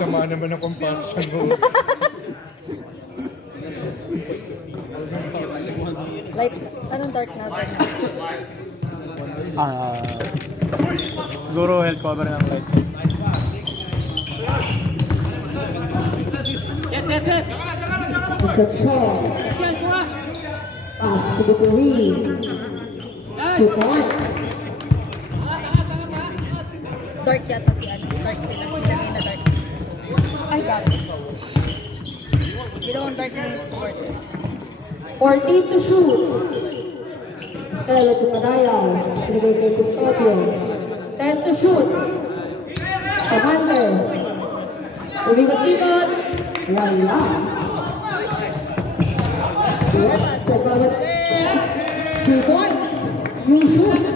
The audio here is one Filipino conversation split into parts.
Sama naman ang comparison mo. Like, anong dark natin? Siguro health cover ng light. Set! It's a shot. Pass to the green. 2 points. Dark yata si ano. Dark sila. Nilagay na dark. Ay, gago. Ginawang dark na yung sport. 14 to shoot. Estela to Padayaw. Pinagay kay Custodio. 10 to shoot. Commander. Umigot-igot. Wala. Yes, nagbabat. 2 points. New shoes.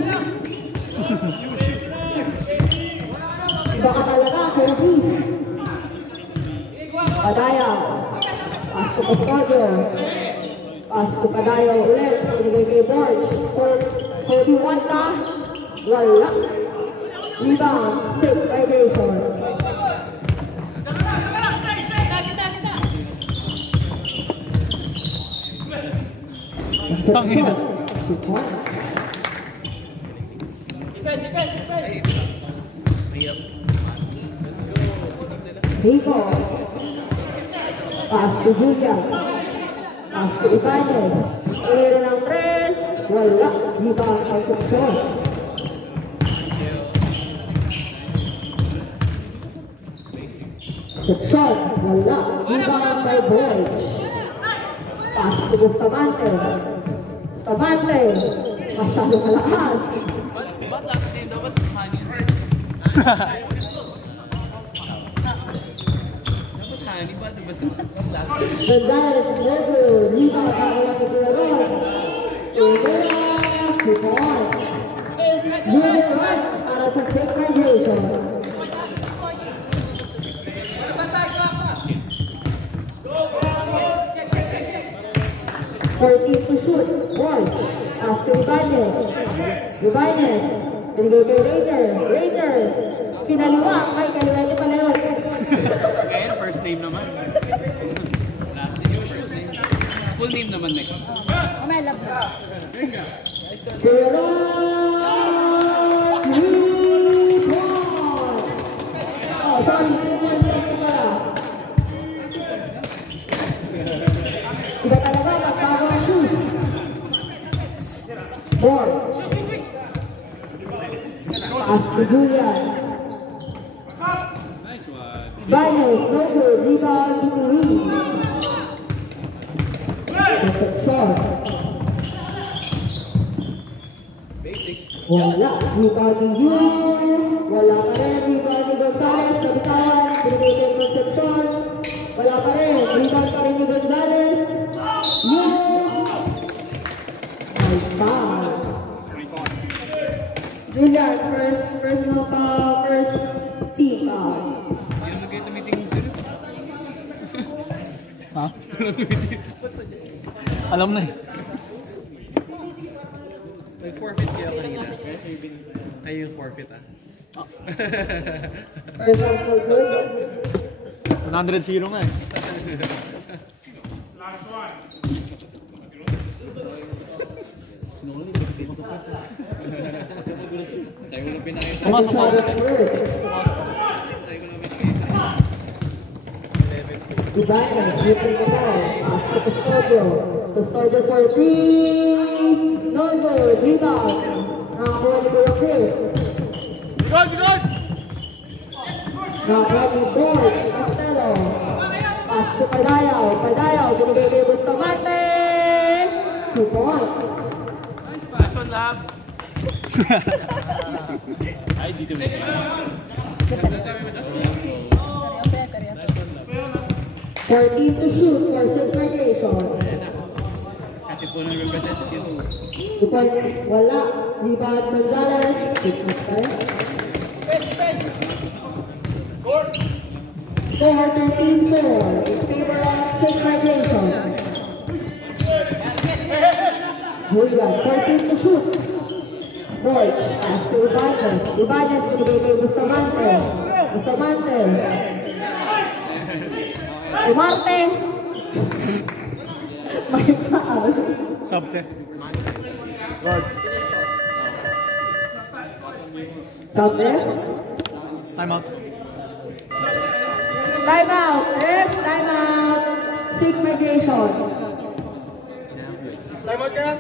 Baka talaga, Kobe. Padayaw. Pass to Custodio. Pass to Padayaw ulit. Pinagay kay Borg. Kobe Wanta. Wala. Rebound. Safe vibration. Tangina. 2 points. Rico. Pass to Julia. Pass to Ibanez. Meron ng press. Wala. Rebound conception. Section. Wala. Rebound by Borg. Pass to Bustamante. Bustamante. Masyado malakas. Ba't last name dapat hangin? Dapat hangin ba? Diba sa last name? Gonzales, Level, Rebound, Kakala sa Turon. Turon, 2 points. 0 points para sa safe vibration. 14 to shoot. Ball. Pass to Ibanez. Ibanez. Binigay kay Rainer. Kinaliwa. Ay, kaliwa niya pala yun. Kaya first name naman. Last name, first name. Full name naman next. May love na. Pero 3 points. Oh, sorry. 3 points lang po pala. Iba talaga. Magbago ang shoes. Ball. Pass to Julian. Nice one. Ibanez, no good. Rebound to Lee. That's a shot. Wala. Rebound ni Yun. Wala pa rin. Rebound ni Gonzales. Nabitawan. Binigay kay Concepcion. Wala pa rin. Rebound pa rin ni Gonzales. Yun. Nice foul. Julian, first personal foul, first team foul. Hindi naman kayo tumiting mo sila. Ha? Wala tumiting. Alam na eh. Nag-forfeit kayo kanina. Ay, yung forfeit ah. First one for Zoe. 100-0 nga eh. Sa'yo ko lang pinakita. Pumasok ako. Sa'yo ko lang pinakita. Ibanez, dribbling the ball. Pass to Custodio. Custodio for 3. No good. Rebound. Nakakuha ni Kuya Chris. Good! Nakakuha ni Borg. Castello. Pass to Padayaw. Padayaw. Binigay kay Bustamante. 2 points. Nice one, lab. Ay, dito mo kayo. 14 to shoot for segregation. Kasi po ng representative. 2 points. Wala. Rebound Gonzales. 6 points pa rin. Score 13-4 in favor of segregation. Julian, 14 to shoot. Borg, pass to Ibanez. Ibanez, binigay kay Bustamante. Bustamante. Si Marte. May foul. Sabte. Sabre. Time out. Time out. Ref, time out. Sick migration. Time out ka?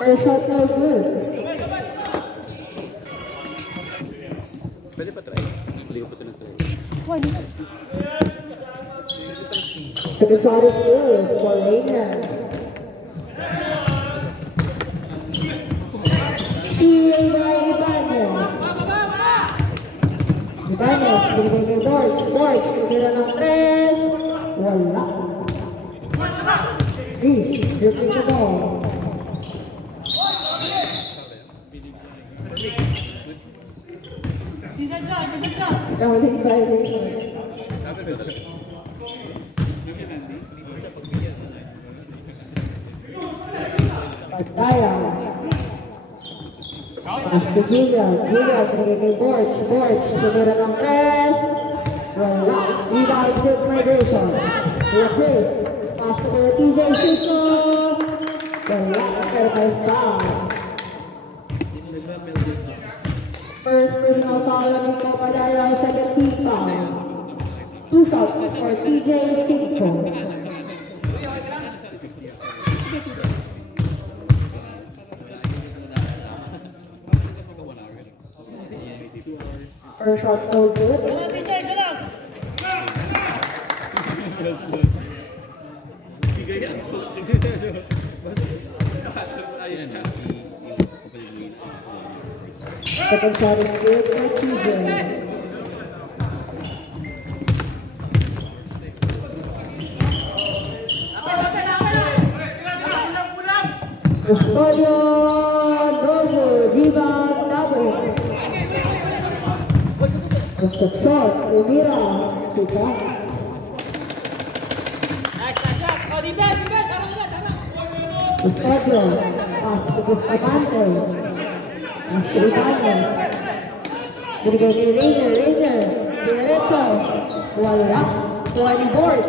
First shot no good. Pwede pa try. Hindi ko pa tinatry. Second shot is good for Rainer. Steal by Ibanez. Ibanez, binigay kay Borg. Borg, tumira ng 3. Wala. Reese, dribbling the ball. Downing violation. Pagdaya. Pass to Julia. Julia, binigay kay Borg. Borg, tumira ng 3. Wala. Rebound, silk migration. Kuya Chris. Pass to Kuya TJ Chico. Wala. Pero may foul. First personal foul on Nico Padaya, second team foul. 2 shots for TJ Chico. First shot no good. Second shot is good for TJ. Custodio, Dozo, rebound, double. Just a shot, Umira, 2 points. Custodio, pass to Bustamante. Pass to Ibanez. Binigay kay Rainer, Rainer, diretso. Wala, kuha ni Borg.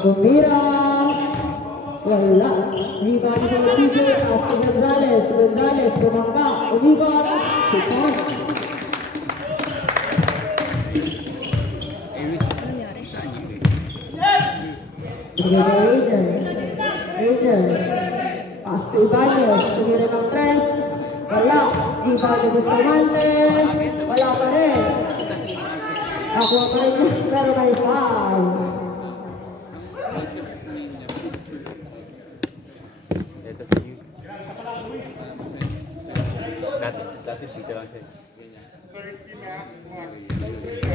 Umira, wala. Rebound kay TJ, pass to Gonzalez. Gonzalez, bumangka, umikot, 2 points. Binigay kay Rainer. Rainer. Pass to Ibanez. Tumira ng 3. Wala. Rebound ni Bustamante. Wala pa rin. Nakuha pa rin niya, pero may foul.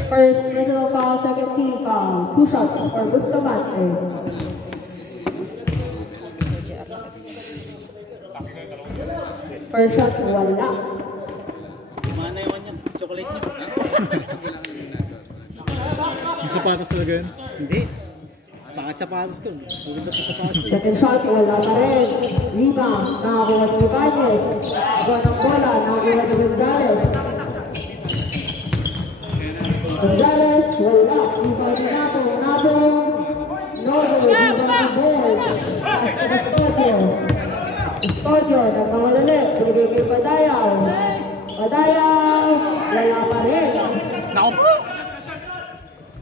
First personal foul, second team foul. 2 shots for Bustamante. First shot, wala. Mana yung niya, chocolate niya. Yung sapatos talaga yun? Hindi. Pangat sapatos ko. Maganda sa sapatos ko. Second shot, wala pa rin. Rebound, nakakuha ni Ibanez. Agawa ng bola, nakakuha ni Gonzalez. Gonzalez, wala. Rebound ni Napong. Napong. Novo, rebound ni Borg. Pass to Custodio. Custodio, nagmawala ulit. Binigay kay Padayaw. Padayaw. Wala pa rin. Naku po!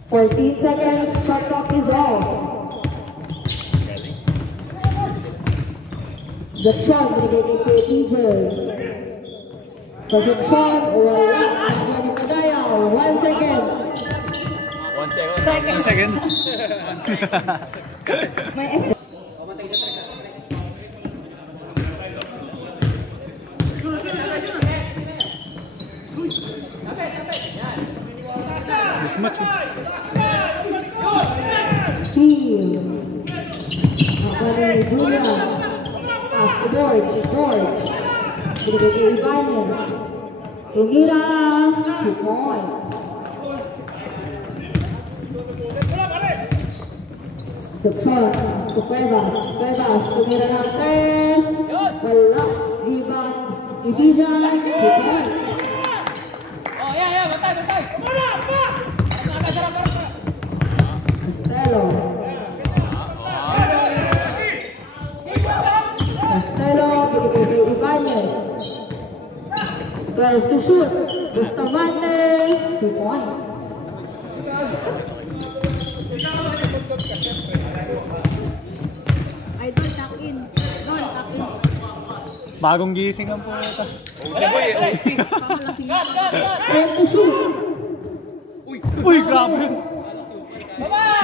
14 seconds, shot clock is off. Jackson, binigay kay Kuya TJ. Sa Jackson, wala. Nakuha ni Madaya, 1 second. 1 second. 2 seconds. May S. Mismatch. Steal. Nakuha ni Julia. Pass to George. Binigay kay Ibanez. Tumira, 2 points. Jackson, to Cuevas, tumira ng 3. Wala. Rebound. Si Dijan, 2 points. Castello, binigay kay Ibanez. 12 to shoot. Bustamante, 2 points. Idol, tap in. Don, tap in. Bagong gising ang pumunta. 10 to shoot. Uy, grabe!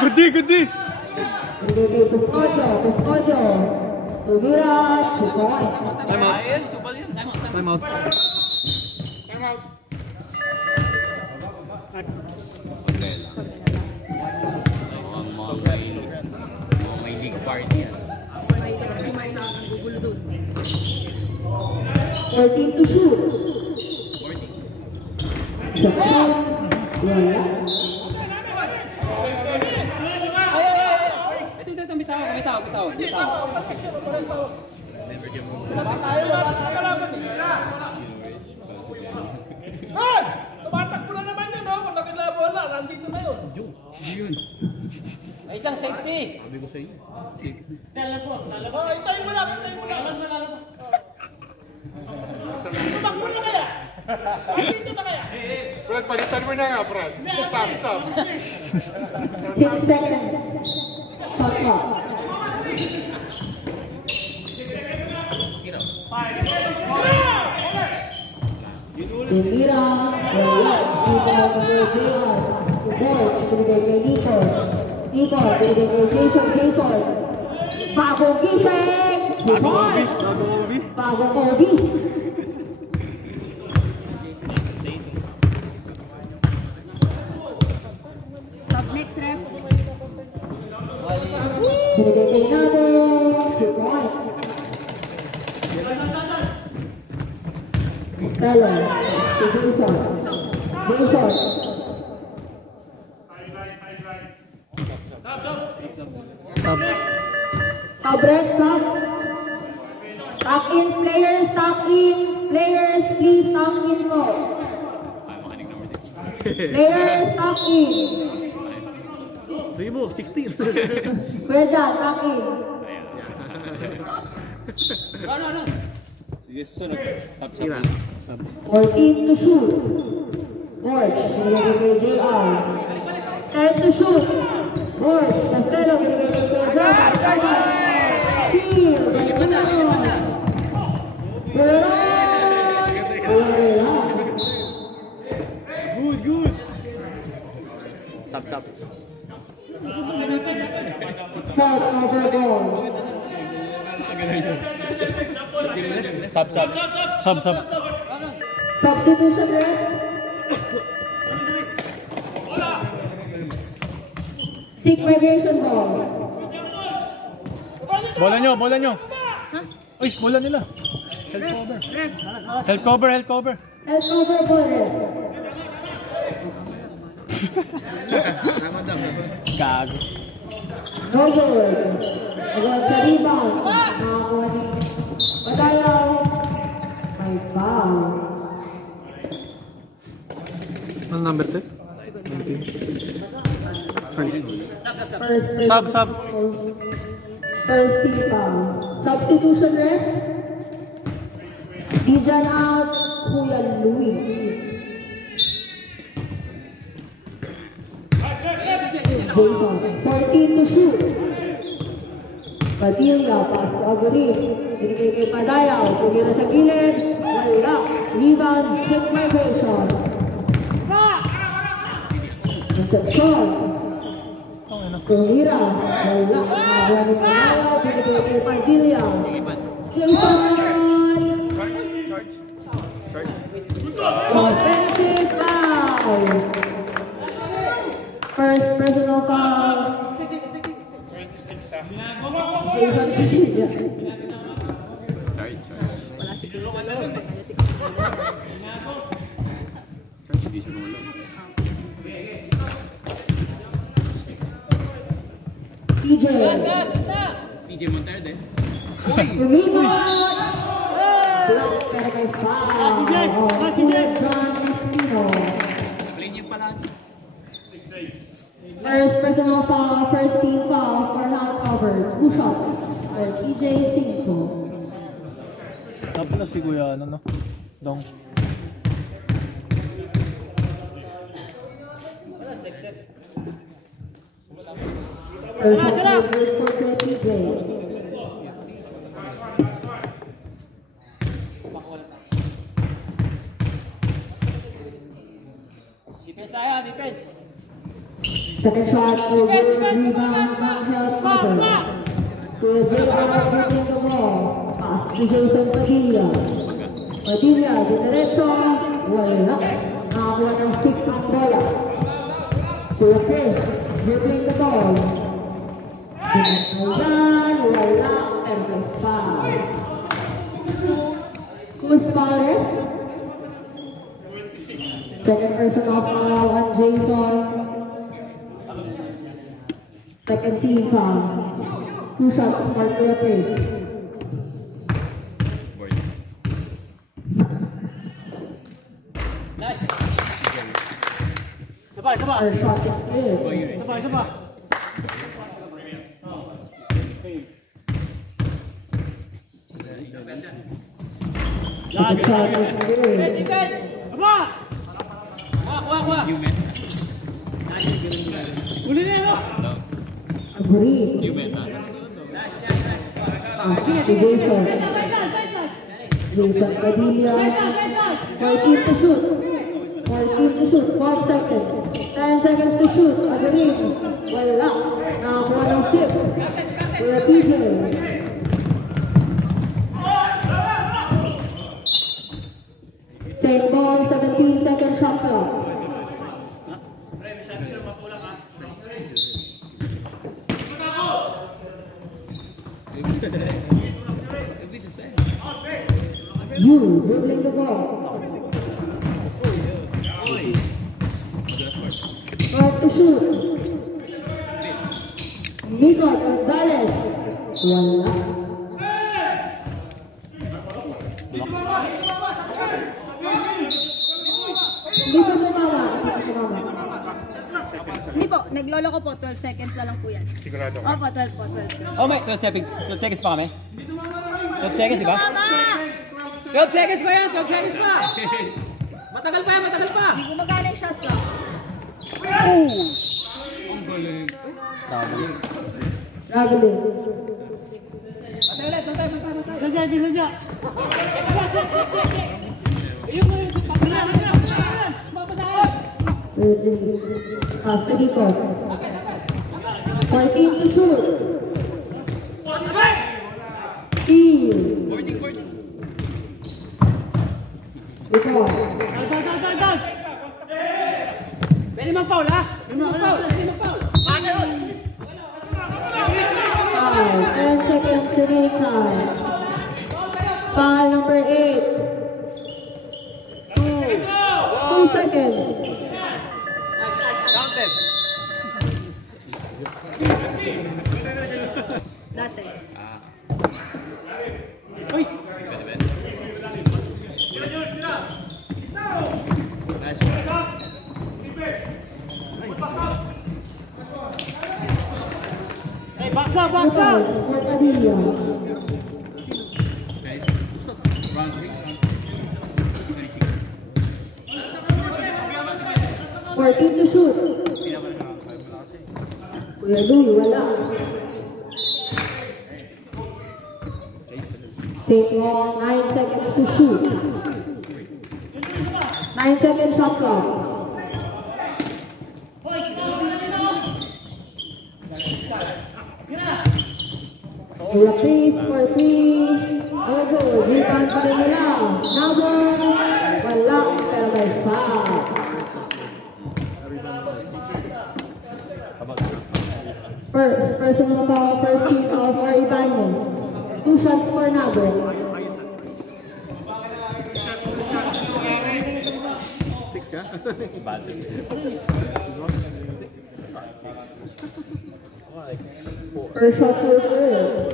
Good D! Binigay kay Pescodio. Tumira, 2 points. Time out. May league party yan. May sa akin gugulo dun. 14 to shoot. Jackson, wala. Tumatakbo na naman yun, no? Kung nakilabo wala, nandito na yun. May isang safety. Sabi ko sa iyo. Itayin mo lang. Tumakbo na kaya? Dito na kaya? Brad, palitan mo na nga, Brad. Sam. 6 seconds. Shot clock. Tumira, wala. Rebound kay JR. George, binigay kay Nico, binigay kay Jason. Bagong gising! 2 points! Bagong Obi. Sub next ref. Binigay kay Nado, 2 points. Stella, si Jason. Sub. Stop in, players, Players, please stop in po. Players, stop in. Sige mo, 16. Kuya Jan, stop in. Sige, sunod. Sub. 14 to shoot. George, binigay kay JR. 10 to shoot. George, Castello, binigay kay JR. Steal, Good. Sub. Shot over goal. Sub. Substitution ref. Sick migration ball. Bola nyo. Uy, bola nila. Health cover. Head over ball ref. Gago. No goal. Agad sa rebound. Nakakuha ni Padayaw. May foul. Ano number 10? First. Sub. First team foul. Substitution ref. Dijan out. Kuya Louie. Jason. 14 to shoot. Padilla, pass to Agurin. Binigay kay Padayaw. Tumira sa gilid. Wala. Rebound, set migration. Concepcion. Tumira. Wala. Nakakuha ni Padayaw. Binigay kay Padilla. Jason. Offensive foul. First personal foul. Jason Padilla. Wala si Pilo. TJ. TJ Monterde. Rebound. Block pero may foul. John Estino. Play niyo palagi. First personal foul, first team foul for hand cover. 2 shots for TJ Cinco. Tapos na si Kuya, ano no? Dong. First shot good for TJ. Defense tayo, defense. Second shot over, rebound, hand cover. Kuya Jacob bringing the ball. Pass to Jason Padilla. Padilla, diretso. Wala. Nakakuha ng 6 ang bola. Kuya Chris, dribbling the ball. Ayan, wala. Perfect foul. Who's fouler? Second personal foul on Jason. Second team foul. 2 shots for Kuya Chris. Nice. Sabay, sabay. Our shot is good. Sabay, sabay. Second shot is good. Defense! Aba! Kuha. Uli na yun, no? Agurin. Pass to Jason. Jason Padilla. 14 to shoot. 14 to shoot. 12 seconds. 10 seconds to shoot. Agurin. Wala. Nakakuha ng 6. Kuya PJ. Same ball. 17 second shot clock. You dribbling the ball. Start to shoot. Nico Gonzalez. Wala. Dito bumaba. Hindi po, naglolo ko po. 12 seconds na lang po yan. Sigurado ka? Opo, 12 po, 12. Oh, may 12 seconds. 12 seconds pa kami. 12 seconds, di ba? Tama! 12 seconds pa yan! 12 seconds pa! Matagal pa yan, matagal pa! Hindi gumagana yung shot ko. Traveling. Matagal, matagal. Sadya. Ayun mo yung shoot. Mapasahan! Pass to Nico. 14 to shoot. Steal. Nico. Pwede mag-foul, ha? Pwede mag-foul. 10 seconds to make time. Foul number 8. 2 seconds. Counted. Dati. Uy! Hey, baksa! For Padilla. Round 3, 14 to shoot. Kuya Louie, wala. Same wall, 9 seconds to shoot. 9 seconds shot clock. Kuya Chris for 3. No good. Rebound pa rin nila. Number. Wala. Pero may foul. First personal foul, first team foul for Ibanez. 2 shots for Nago. First shot for Will.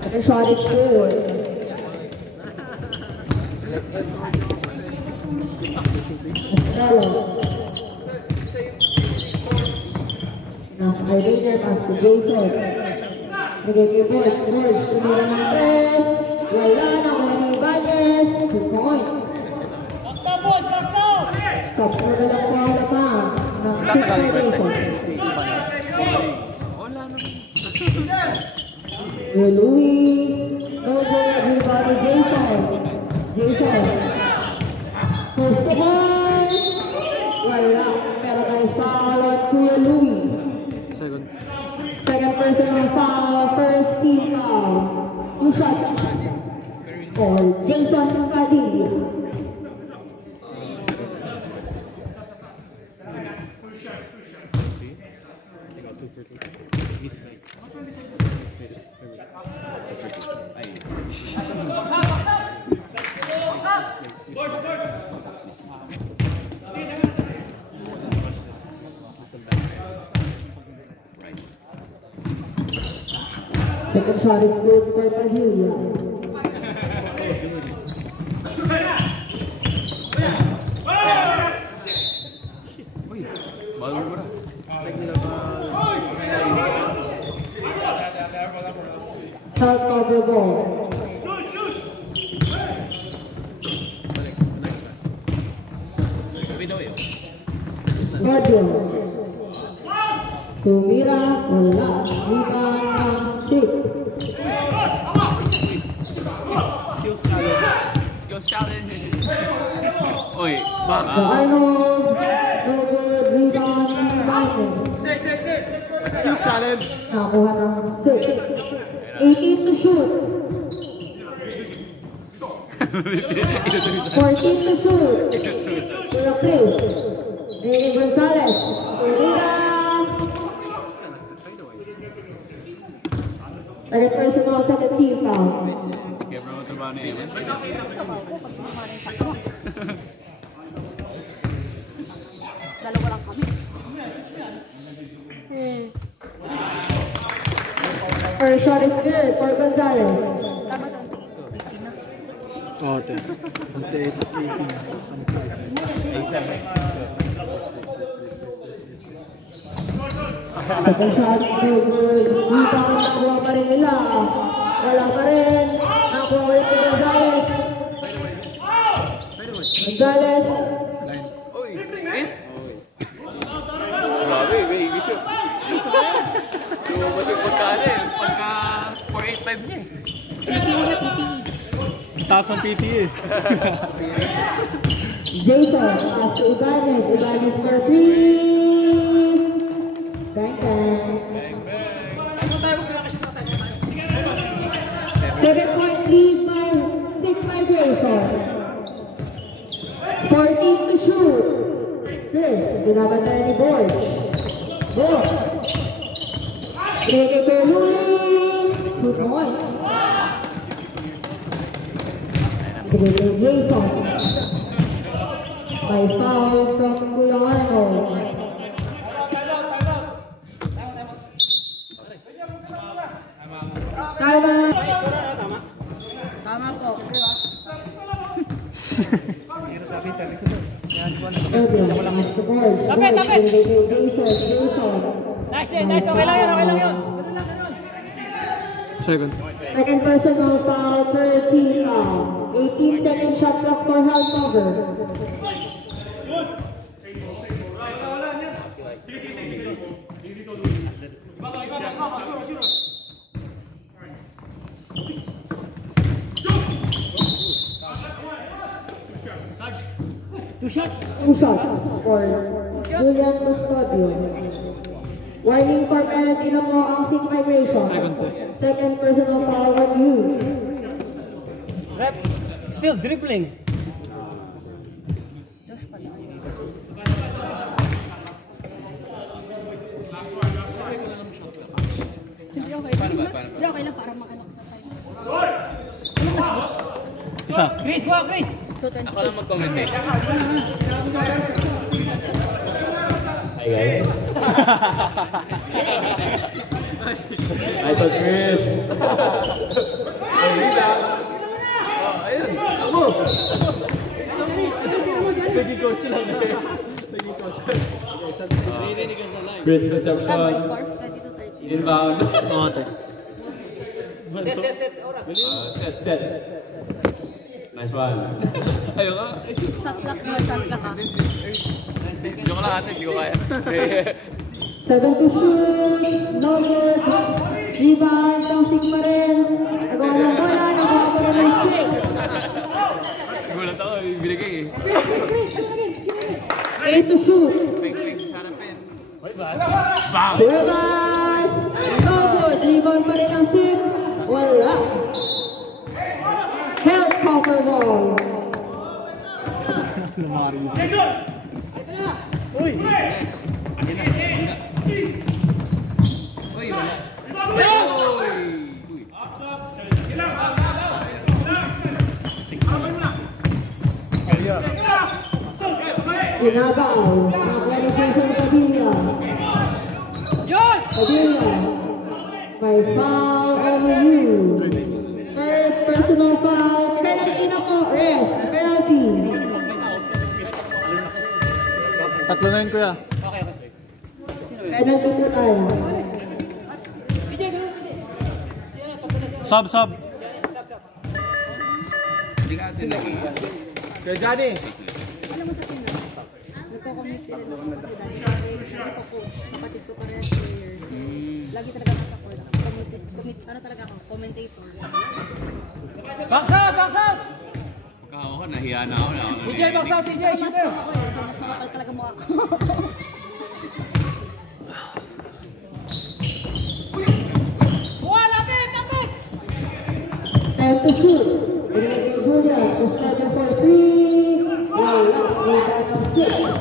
Second shot is good. Estelo. Nas Irene, mas to Jason. Bigay kay Borg. Tumira ng press. Wala na mga Ibanez. 2 points. Tapos na lang po ang pa ng 6 Jason. Louie. No good. Rebound to Jason. Post to ball. Wala. Pero may foul at Kuya Louie. Second personal foul. First team foul. 2 shots for Jason Padilla. Second shot is good for Padilla. Shot cover ball. Squadron. Tumira, wala. Rebound ng 6. Skills challenge. Oy, baka. Arnold, no good. Rebound ng Ibanez. Skills challenge. Nakuha ng 6. 18 to shoot. 14 to shoot. Kuya Chris. Rene Gonzalez. Tumira. Second personal, second team foul. Kaya bro, ito ba na yun? Dalawa lang kami. First shot is good for Gonzalez. Tama daw ang tingin. 18 na. Oh, 10. Second shot, no good. Rebound, nakuha pa rin nila. Wala pa rin. Nakuha ulit ni Gonzalez. Gonzalez. Oy, grabe, very shoot. Lumabas yung pagkano eh. Pagka 485 niya eh. Taas ang PT eh. Jason, pass to Ibanez. Ibanez for 3. Bang, bang. 7-point lead by 6 migration. 14 to shoot. Chris, binabantay ni Borg. Borg. Rene Louie. 2 points. Rene Jason. By foul from Kuya Arnold. Tama. Tama po. Tapit. Jason. Nice, okay lang yun. Second. Second personal foul, 13 foul. 18-second shot clock for hard cover. Two shots for Julian Custodio. Warning for penalty na po ang seat migration. Second personal foul on you. Rep, still dribbling. Hindi, okay lang para makanak sa tayo. Isa. Chris, go Chris! So, 10. Ako lang mag-commentate. Hi guys. Nice one, Chris. Ayun. Ako! Naging coach lang eh. Naging coach. Chris, good job Boy shot. score, 22-30. Inbound. Tote. Set. Nice one. Ayaw ka. Shot clock mo, shot clock ka. Joke lang ate, hindi ko kaya. 7 to shoot. No good. Rebound. Toxic pa rin. Nagawa ng bola. Nagawa ko na ng stick. Gulat ako, binigay eh. 8 to shoot. Peng-peng sa harapin. Buenas! No good. Rebound pa rin ang stick. Wala. Help cover ball. Uy! Uy, wala. Uy! Inabaw. Nakakala ni Jason Padilla. Padilla. May foul on you. Third personal foul. Penalty na po. Ref. Penalty. Tatlo na yun, kuya. Penalty po tayo. Sub. Hindi ka ate naging. Kuya Johnny! Alam mo sa Pinas, nagko-commute sila ng mga kapatid ko, kapatid ko parehas players. Lagi talaga ako sa court. Ano talaga ako? Commentator. Box out! Ako, nahiya na ako. TJ, box out! TJ, shoot Mas ako eh, so mas makapal talaga mo ako. And to shoot. Binigay kay Julian. Custodio for 3. Wala. Rebound ng 6.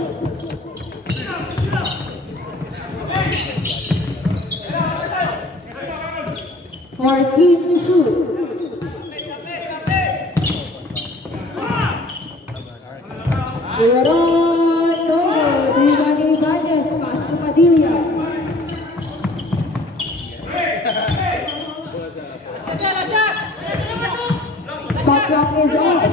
14 to shoot. Leron, no. Rebound kay Ibanez. Pass to Padilla. Shot clock is off.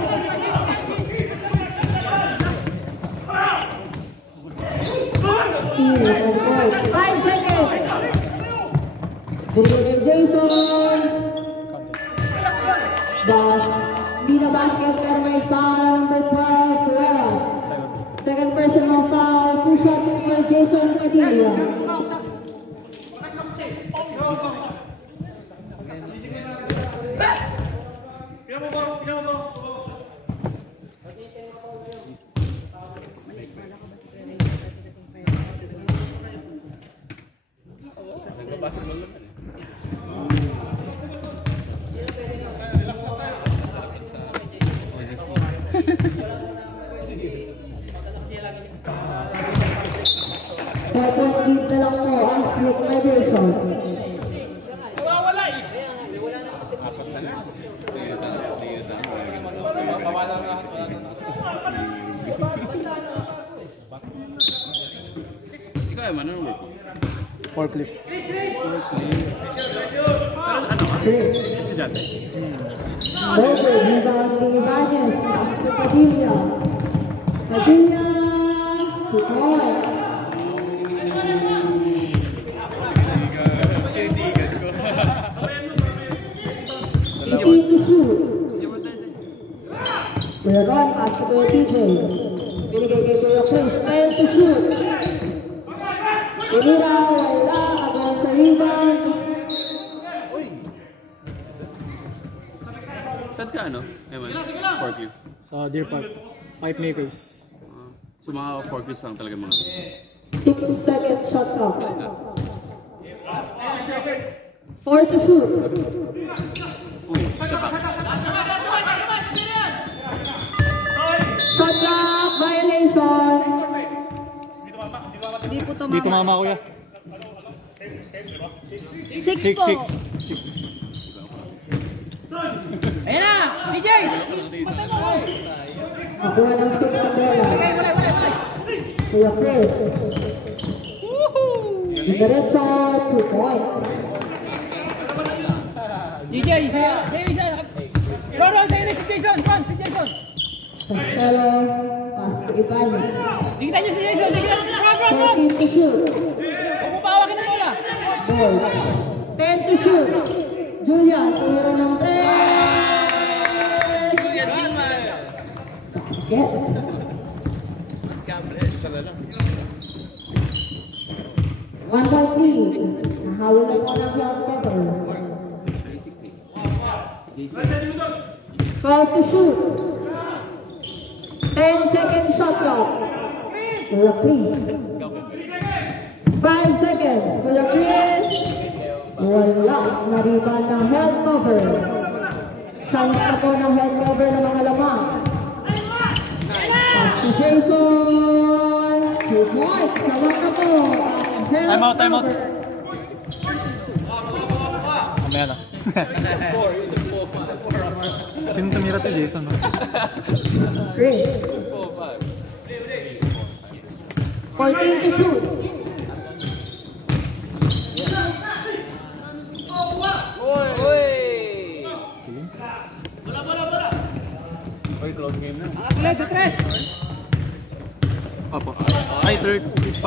Steal and point. 5 seconds. Binigay kay Jason. Hindi na basket pero may foul number 12 Perez. Second personal foul. 2 shots for Jason Padilla. Nagbabasketball naman eh. Lead na lang po ang slip migration. Wala eh. Apat na lang. Ikaw ay manunod. Forklift. Si Jante. Over, rebound ni Ibanez. Pass to Padilla. Padilla. 2 points. Dragon, pass to Kuya TJ. Binigay kay Kuya Chris, 10 to shoot. Pinira, wala, agaw sa rebound. Saan ka ano? Eman, forklift. Sa Deer Park. Pipe makers. So mga forklift lang talaga mga. 6-second shot clock. 4 to shoot. Uy, isa pa. Shot clock violation. Hindi po Hindi tumama kuya. 6 po. 6. Ayan na! DJ! Nakuha ng stick ng bola. Kuya Chris. Diretso, 2 points. DJ, isa! Ron, sa'yo na si Jason! Ron, si Jason! Costello, pass to Ibanez. Dikitan niyo si Jason! Dikitan! Ron! 14 to shoot. Pumapawakin na bola! Ball. 10 to shoot. Julian, tumira ng 3. Julian Gilman! Get. Isa na lang. 1 point lead. Nahawal na po ng shot cover. 12 to shoot. 10-second shot clock. Kuya Chris. 5 seconds. Kuya Chris. Wala. Nariban ng head cover. Chance na po ng head cover ng mga lamang. Pass to Jason. 2 points. Tawag na po. Time out. Mamaya na. Sino tumira to Jason? No? Chris. 14 to shoot. Oy, close game na. Ulit sa 3! Opo. Ay, 35.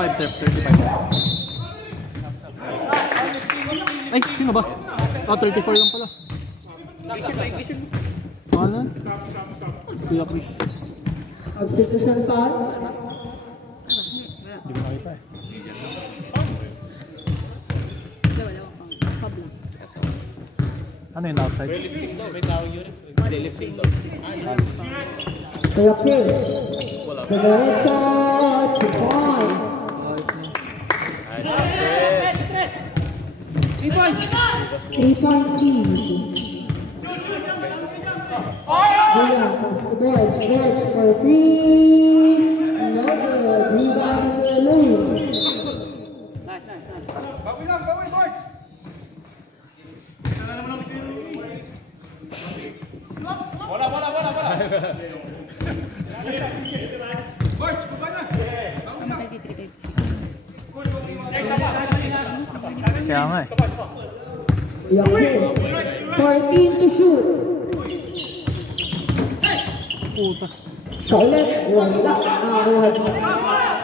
Ay, sino ba? 34 lang pala. Ano? Kuya Chris. Substitution foul. Hindi ko nakita eh. Wala akong sub lang. Ano yun, outside? Lifting to. Kuya Chris. Diretso, 2 points. 3 points! 3-point lead. Julian, pass to George. George for 3. No good. Rebound to Louis. Nice. Ano tayo titreat? Siya nga eh. Kuya Chris. 14 to shoot. Puta. Solid. Wala.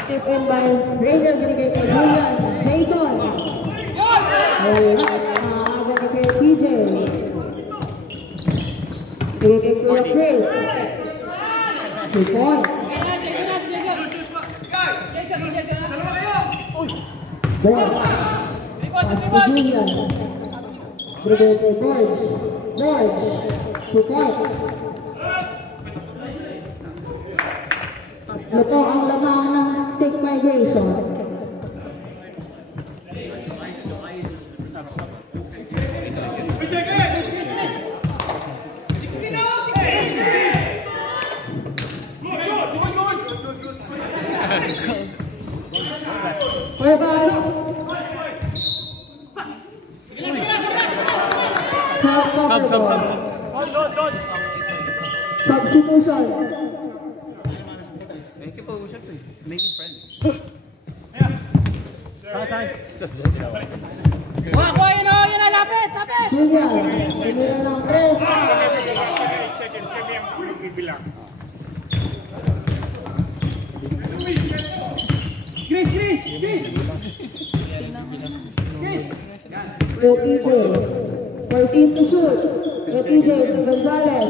Tip in by Ranger. Binigay kay Julian. Jason. Wala. Nakakagad na kay TJ. Binigay kay Kuya Chris. 2 points. Ball. Pass to Julian. Binigay kay George. George. 2 points. Ito ang lamang ng Sick Migration. Reverse. Substitution. Thank you po, syempre. Making friends. Kuha yun o! Yun na! Lapit! Julian, tinira ng press. Seconds kami ang magbibilang. TJ, 14 to shoot. TJ Gonzalez.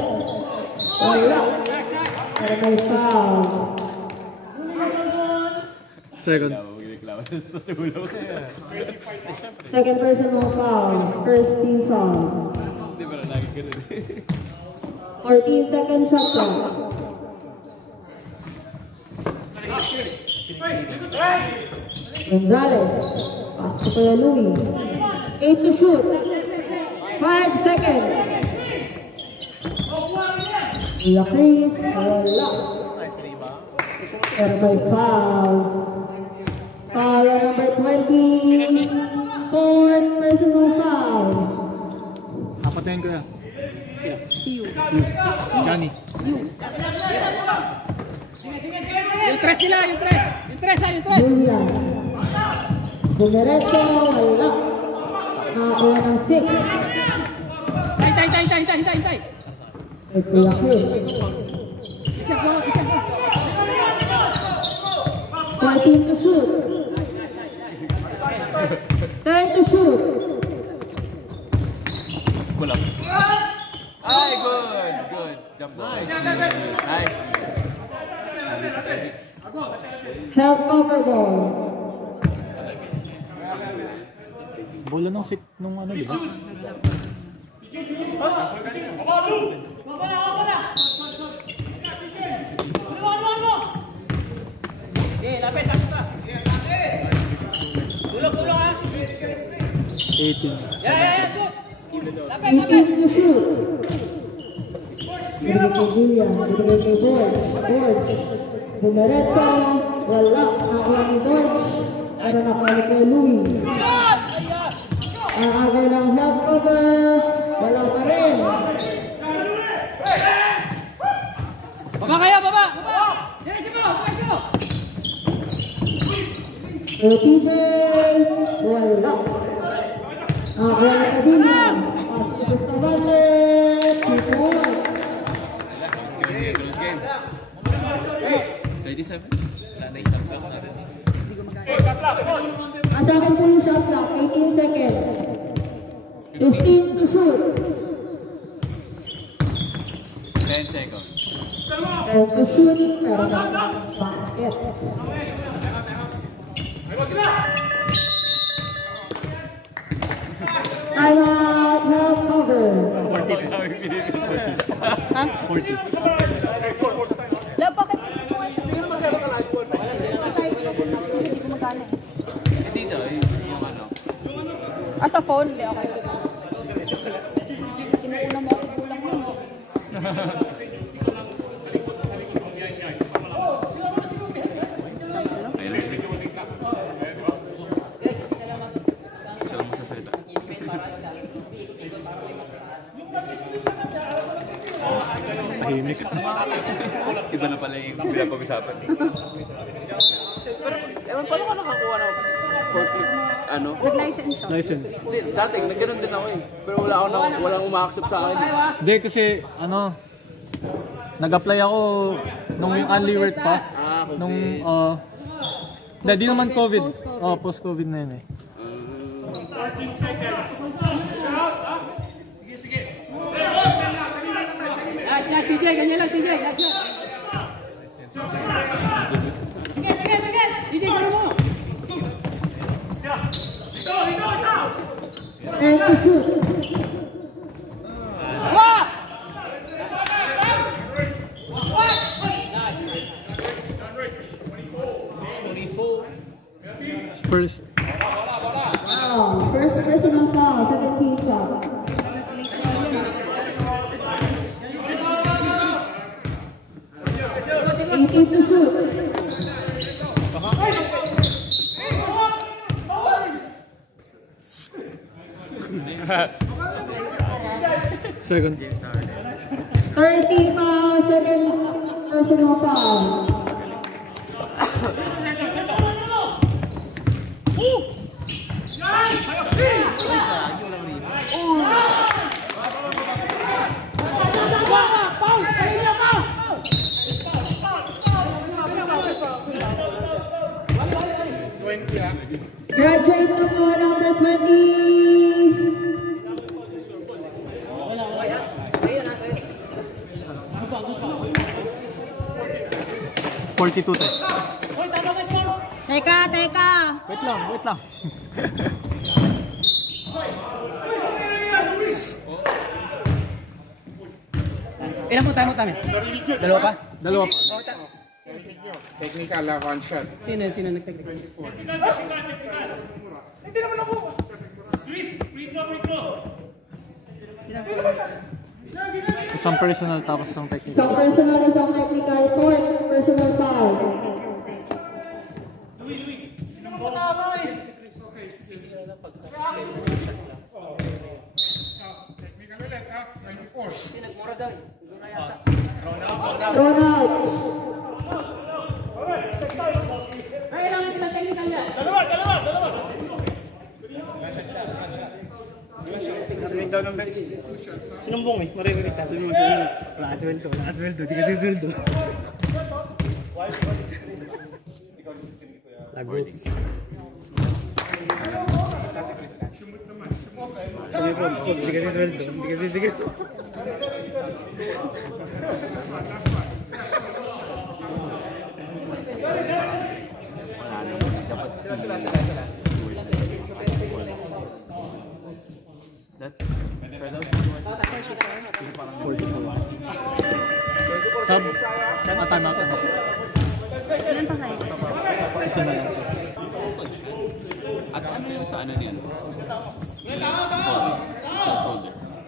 Wala. Pero may foul. Second. Second personal foul. First team foul. 14-second shot clock. Gonzalez. Pass to Kuya Louie. 8 to shoot. 5 seconds. Kuya Chris. Wala. Pero may foul. Foul on number 20. Fourth personal foul. Apatayin ko na. See you. Johnny. Yung tres nila, yung tres. Yung tres ha, yung tres. Julian. Bumereto. Wala. Nakakuha ng 6. Hintay. Kay Kuya Chris. Isa ko. 14 to shoot. 10 to shoot. Kulang. Ay, good. Jump ball. Nice. Help cover ball. Bola ng sit nung ano, di ba? Okay, lapit ka. Tulong ha. 18. Yeah, good. 18 to shoot. Bibigay kay Julian. Bibigay kay George. Bumereto. Wala. Nakakuha ni George. Pero nakuha ni kay Louie. Ang agaw ng help cover. Wala pa rin. Baba kayo, baba. Diretso mo. Kay TJ. Wala. Nakakuha ni Padilla. Pass to Bustamante. 2 points. Close game. 37. Naisang ka na rin. Sa akin po yung shot clock. 18 seconds. 15 to shoot. 10 seconds. 10 to shoot. Pero basket. Time out. Help cover. 40. Bakit? Dito, yung ano. Sa phone? Hindi, okay. Kinukulang mo ako kulang mo. Isa lang masasalita. Tahimik. Iba na pala yung pinapag-usapan. Pero, ewan paano ka nakakuha ng forklift, ano? Nag-license siya. License. Hindi, dati, nagganon din ako eh. Pero walang uma-accept sa akin. Hindi kasi, nag-apply ako nung early work pa. Okay. Nung, hindi naman COVID. Post-COVID na yun eh. Nice, TJ. Ganyan lang, TJ. Nice shot. TJ, gano'n mo. And to shoot. First. Wow. First personal foul. 17 shot. 18 to shoot. Second. 30 foul. Second personal foul. Graduate na po number 20. 42 tayo. Teka! Wait lang. Ilan mo tayo? Dalawa pa? Dalawa pa. Technical, one shot. Sino nag-technical? Hindi naman ako. Chris, free throw. Isang personal tapos isang technical. Isang personal, isang technical, fourth personal foul. Technical ulit, ha? 94. Thrown out. Dalawa. Sinumbong eh, maririnig tayo. Wala sweldo. Di kasi sweldo. Lagot. Sabi po, sports, di kasi sweldo. Di kasi. Sub? Tama. Ilan pa kayo? Isa na lang. At ano yung sa ano niyan?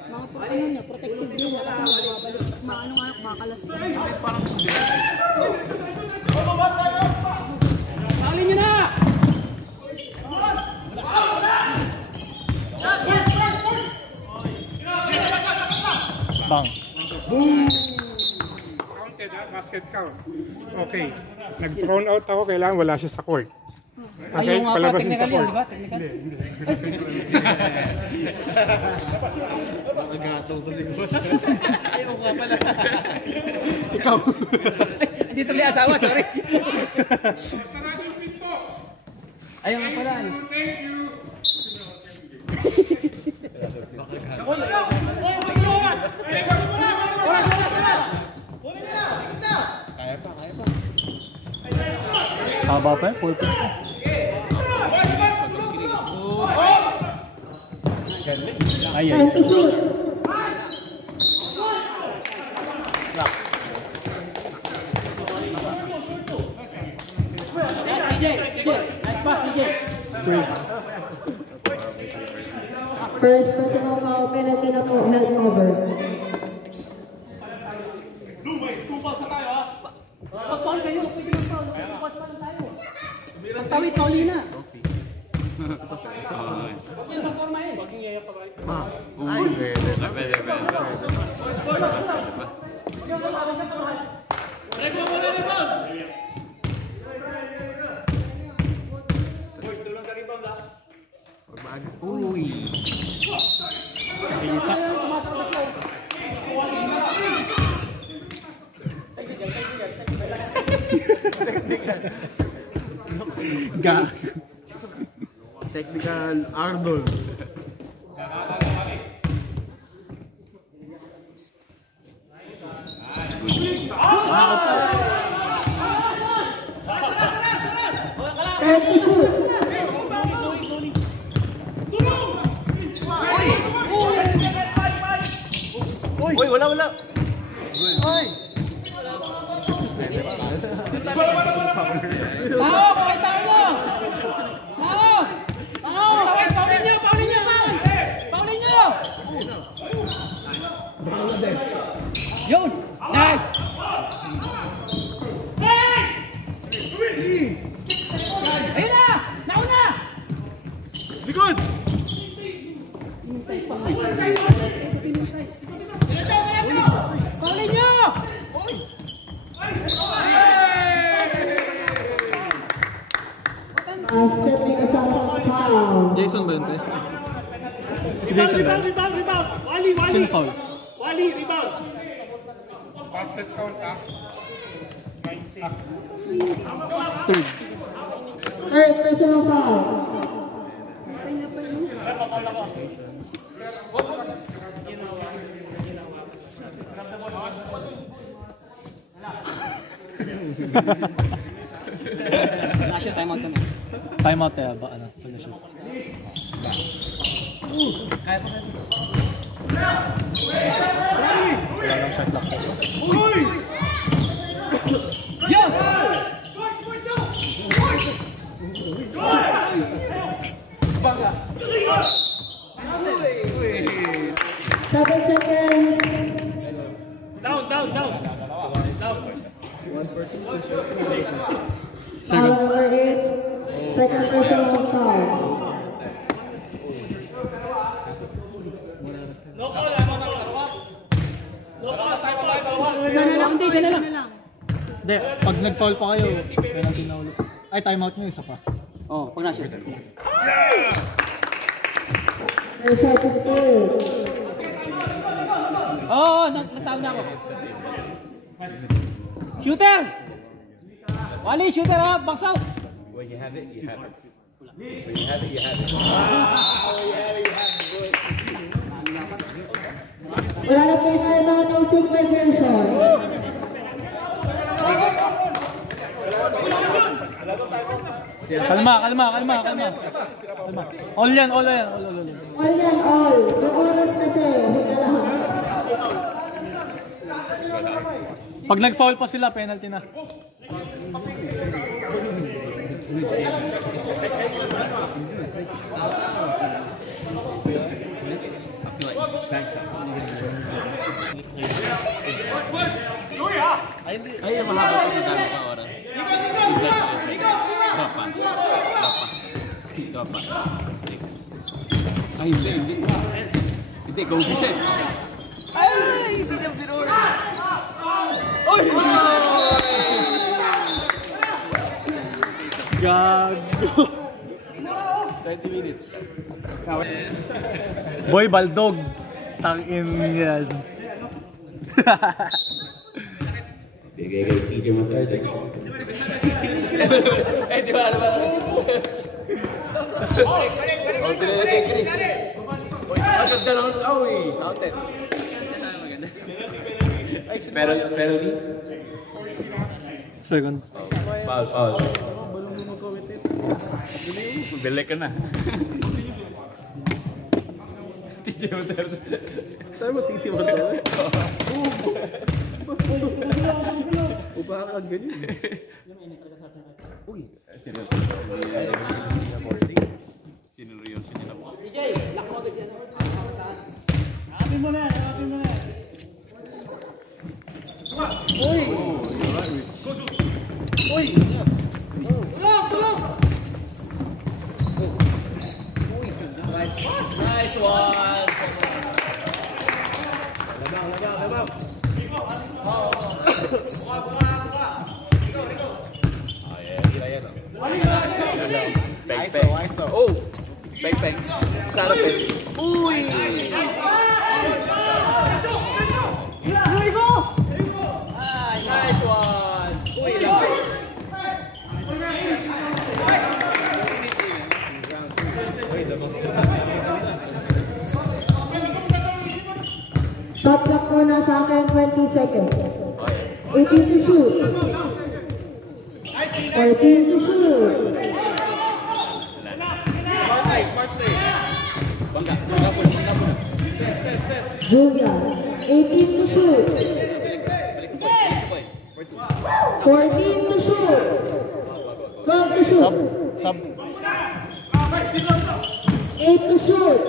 Mga protective din na kasi mababalik. Makalas pa. Paulin nyo na! Bang. Counted, ha? Basket count. Okay. Nag-thrown out ako, kailangan wala siya sa court. Okay, Ayun nga pa, palabasin sa technical yun, court. di ba? Technical? Nagato ko siguro. Ayaw ko pala. Ikaw. Hindi tuloy asawa, sorry. Basta natin pinto. Ayaw nga pala. Thank you. Haba pa eh, 4 points. Ay. Time to shoot. First personal foul, penalty na po, held over. Pag-paul kayo, pwede ng paul. Pag-paul pa lang tayo. Pag-tawid, Paulina. Yan ang forma eh. Pwede. Uy. Gag. Technical Ardol. Time to shoot. Uy, wala. Tao, pakay tayo mo! Tao! Paulin nyo! Paulin nyo! Yun! Nice! Ayun na! Nauna! Likod! Paulin nyo! Stepping aside foul. Jason ba yun, te? Si Jason ba? Rebound. Wally. Sino foul? Wally, rebound. Basket count, ha? 90. Third. Third personal foul. Nasa timeout kami. Timeout tayo ba? Ano? Pag na-shoot. Kaya pa kaya. Wala lang shot lock. Yes! 7 seconds. Down. Foul number 8. Second personal foul. Sana lang, hindi, sana lang. Hindi, pag nag-foul pa kayo, penalty na ulit. Ay, timeout nyo, isa pa. Oh, pag nasa. Your shot is good. Oo, natawag na ako. Shooter! Wally, shooter ha! Box out! When you have it, you have it. When you have it, you have it. Wala na pinala ng segment version. Kalma. All yan. All yan, all. Yung oras kasi, hika lahat. Pag nag-foul pa sila, penalty na. Ay, mahaba ko yung dami ka oras. Drop pass. Ay, hindi. Hindi, go to set. Ay, hindi niya binura. Oy! Gago. 20 minutes. Boy, Baldog. Tangin yan. Sige, TJ mo tayo. Eh, di ba? Oh, tinanong kay Chris. Uy, agad na lang. Uy, counted. Penalty? Second. Foul. Bili ka na. TJ Montero. Sabi mo TJ Montero? Ubahan ganyan. Uy, seryoso. Sineryoso nila po. DJ, lock mo agad yan. Amin mo na. Uy! Tulong! Nice one! Labang. ISO. Oh! Peng. Sarapin. Uy! Nice one! Uy, labang. Shot clock mo na sa akin, 20 seconds. 18 to shoot. 14 to shoot. Smart play. Bangga. Julian, 18 to shoot. 14 to shoot. 12 to shoot. Sub. 8 to shoot.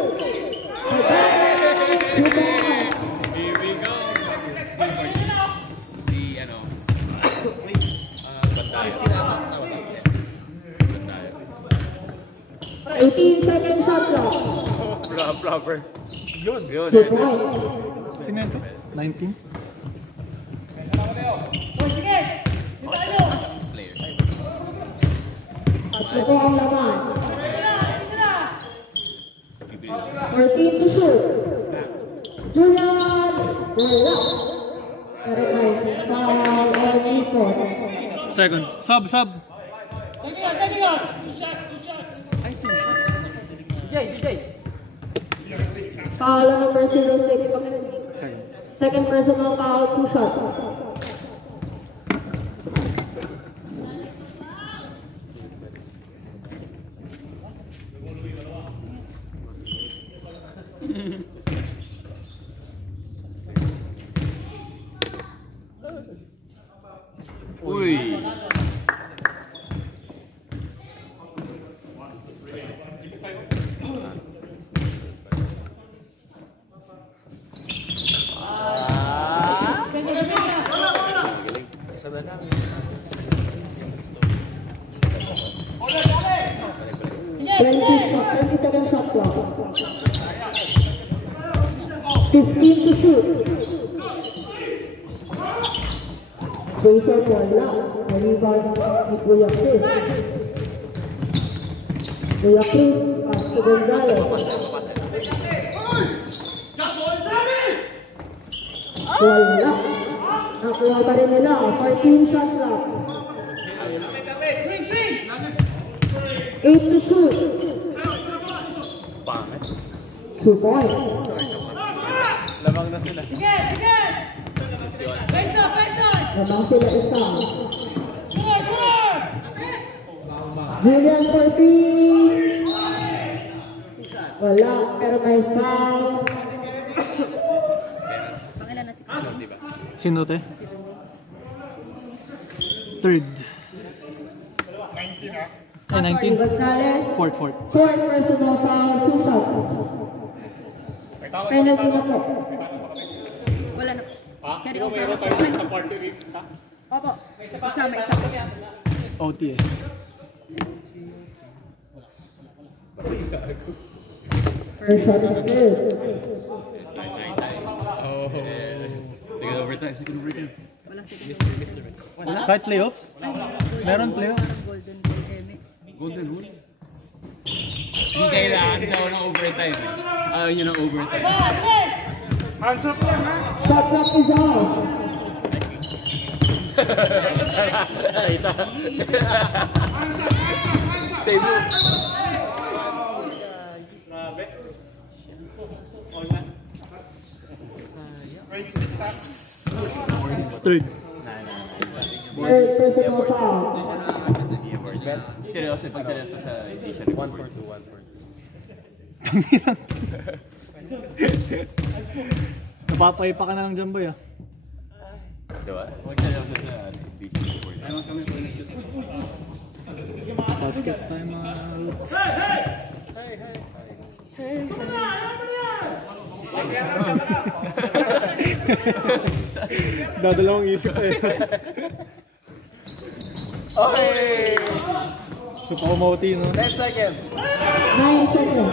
Here we go. Bandayo. 18 second shot clock. Proper. Yun. 2 points. Sino ito? 19? Tatlo po ang laman. 14 to shoot. Julian! Wala. Pero may foul or Nico. Second. Sub. DJ. Foul number 06. Second. Second personal foul, 2 shots. Uy! Second shot clock. 15 to shoot. Jason wala. Naliban ni Kuya Chris. Kuya Chris at si Gonzalo. Wala. Nakuha pa rin nila. 14 shot clock. 8 to shoot. 2 points. Lamang na sila. Lamang sila isa. Julian Corpi. Wala, pero may foul. Pangilan na si Kuya. Sino te? Third. Ay, 19. Gonzales. Fourth. Fourth personal foul, 2 shots. Penalty na po. Wala na po. Carry over. Meron tayo sa party week. Isa? Opo. Isa. OT eh. First shot is good. Second overtime. Wala sige. Kahit playoffs? Meron playoffs? Golden Goal Eme. Golden Rule? Hindi kailangan daw ng overtime. Ayaw nyo ng overtime. Hands up lang ha. Shot clock is off. Save mo. Third. Third personal foul. Seryoso, pag seryoso siya, hindi siya 1-4-2. Napapay pa ka na ng Jamboy ah. Diba? Pag seryoso siya, hindi siya report. Basket time mga... Dadalawang isip eh. Okay! So pa-umauti no? 10 seconds! 9 seconds.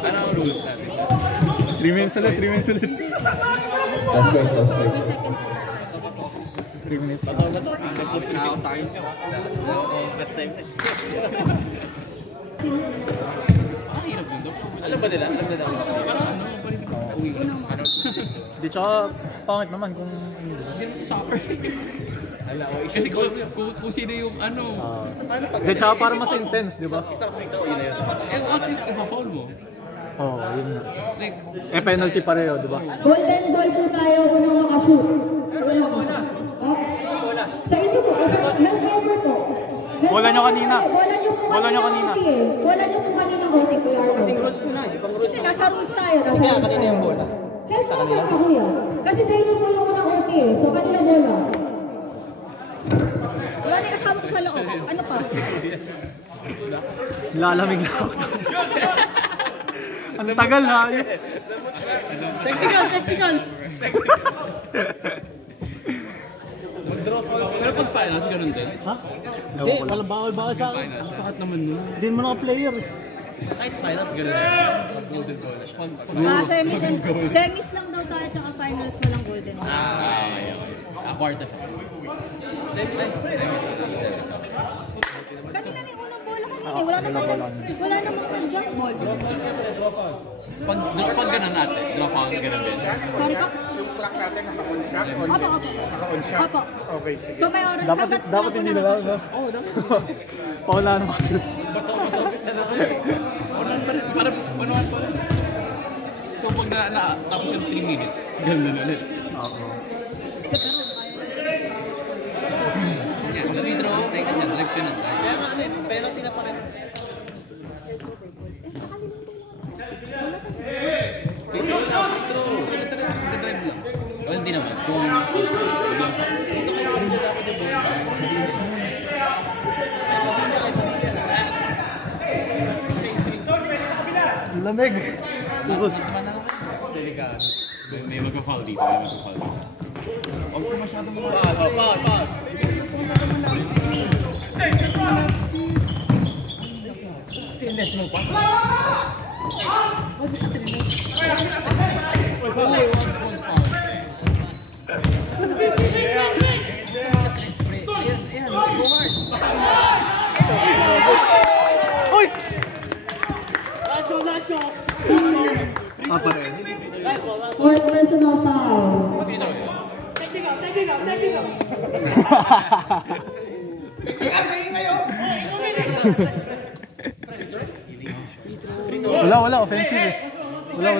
Ano ang rules natin? 3 minutes ulit. 3 minutes. Ako sa akin. Alam ba nila? Di tsaka pangit naman kung... Hindi naman ito soccer. Kasi kung sino yung ano. Di tsaka para mas intense, di ba? Isang free throw, yun na yun. Eh, what if i-foul mo? Oo, yun na. Like, Penalty pareho, di ba? Golden ball po tayo unang makashoot. Sa ito po, kasi health cover po. Bola nyo kanina. Bola nyo po kanina. Bola nyo po kanina OT, Kuya Arno. Kasing rules na, ibang rules. Kasi nasa rules tayo. Kanina yung bola. Health cover ka, Kuya. Kasi sa inyo po yung unang OT eh. So kanina bola. Wala na yung kasama ko sa loob. Ano pa? Lalamig na ako. Ang tagal ha. Technical. pero pag finals, ganun din. Ha? Hindi, walang bawal sa akin. Ang sakat naman nun. Hindi mo naka-player. Kahit finals, ganun din. Golden goal na siya. Semis lang daw tayo, tsaka finals walang golden. Kwarta siya. Kanina na yung unang bola kanina. Wala namang nag-jump ball. Pag ganun natin, drop out, ganun din. Sorry pa. Yung clock natin naka-on siya. Opo. Naka-on siya. Opo. Okay, sige. So may oras. Dapat hindi na lang, no? Oo, dapat. Paulaan mo shoot. Para panuhan pa rin. So pag tapos yung 3 minutes, ganun na ulit. Free throw, take na, drive ka na. Kaya nga ano eh, penalty na pa rin. Drive lang. O hindi naman. Kung... Lamig. Bukos. Delikado. May mag-foul dito. Huwag ko masyadong foul. Tines mo pa. Huwag sa trinos. Uy! Apa rin? Fourth personal foul. Wala, offensive eh. Wala.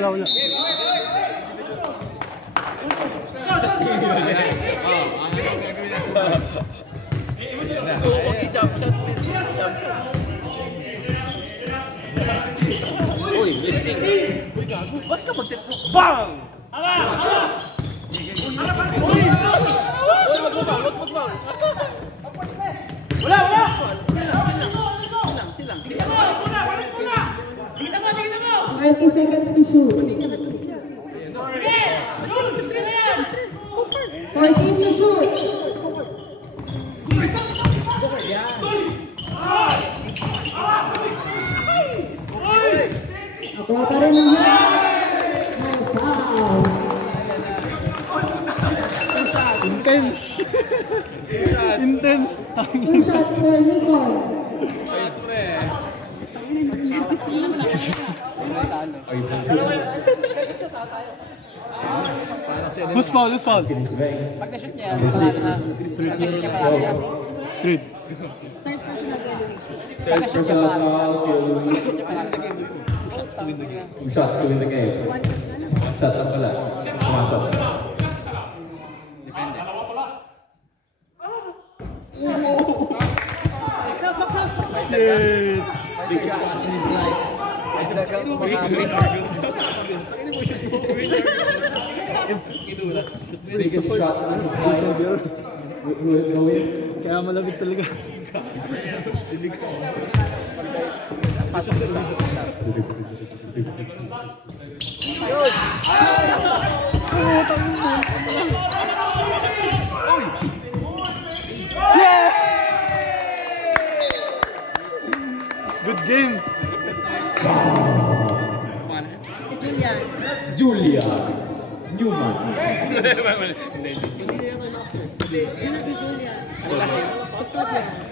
Uy, lifting. Ba't ka mag-tip-mo? Bang! Uy, wag mo foul. Wala! Silang. 30 seconds to shoot. 14 to shoot. Nakuha pa rin ang hit. Nice foul. Intense. 2 shots for Nicole. Who's foul? Pag na-shoot niya, pag na-shoot niya palagi. Trade. Third person na gallery. Pag na-shoot niya palagi. Pag na-shoot niya palagi. Shots to win the game. Shots to win the game. One shot ka na. Shot lang pala. Pumasok. Shit. Biggest shot in his life. Biggest shot in his life. Will it go in? Kaya malamig talaga. Good game. Si Julian. Julia Newman. Yan ang si Julian. Gusto niya.